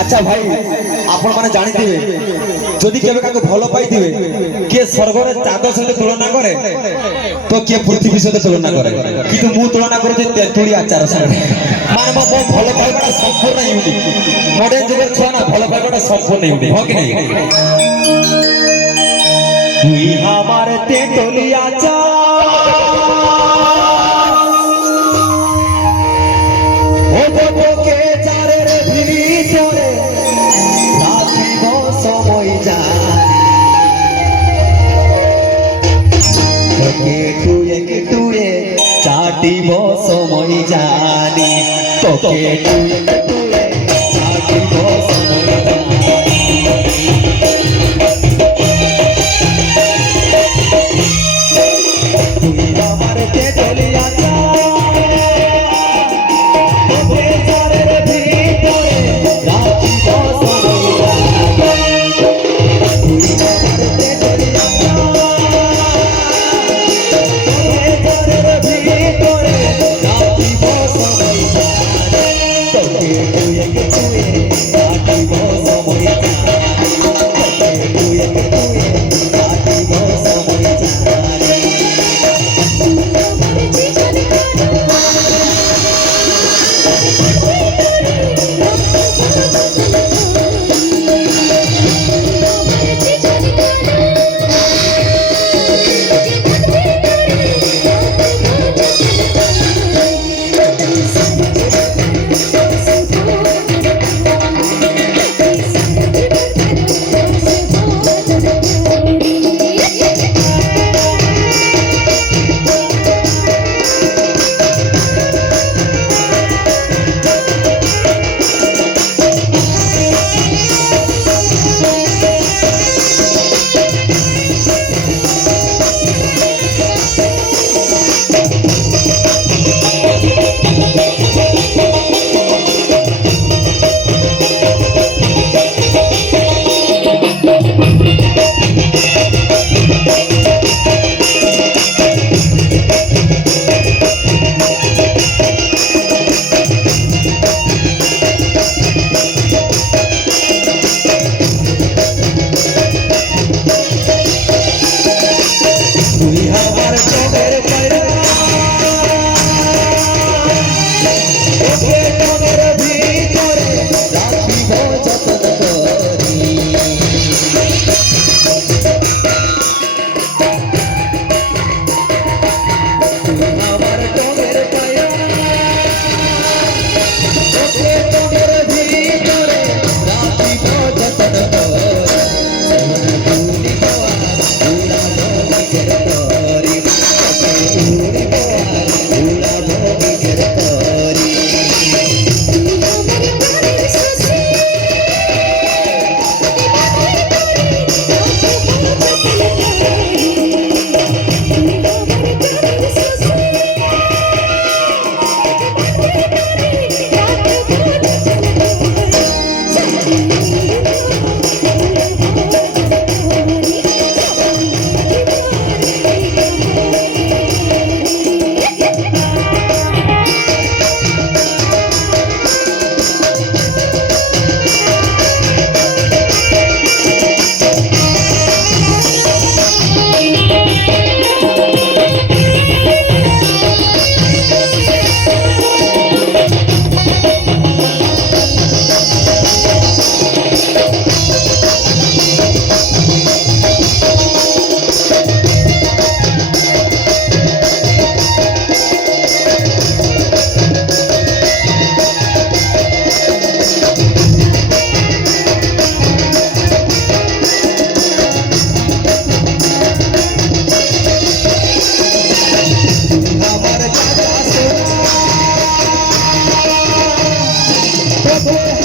আচ্ছা ভাই আপন মানে জানিথিবে যদি কেবে কাকে ভালো পাইথিবে কে স্বর্গরে চাঁদ সহিত তুলনা করে তো কে পৃথিবী সহিত তুলনা করে কিন্তু মু তুলনা করছি তেঁতুলি আচার সঙ্গে মানে মো ভালো পাইবাটা সম্পূর্ণ ইউনিক মডার্ন যুগের ছুয়া না ভালো পাইবাটা সম্পূর্ণ ইউনিক হয় কি নাই তুই আমার তেঁতুলি আচার ও তোকে চারের ভিতরে রাখিব সময় জানি তুয়ে চাটিব সময় জানি তোকে তুয়ে চাটিব সময় তুই আমার তেঁতুলি আচার Vamos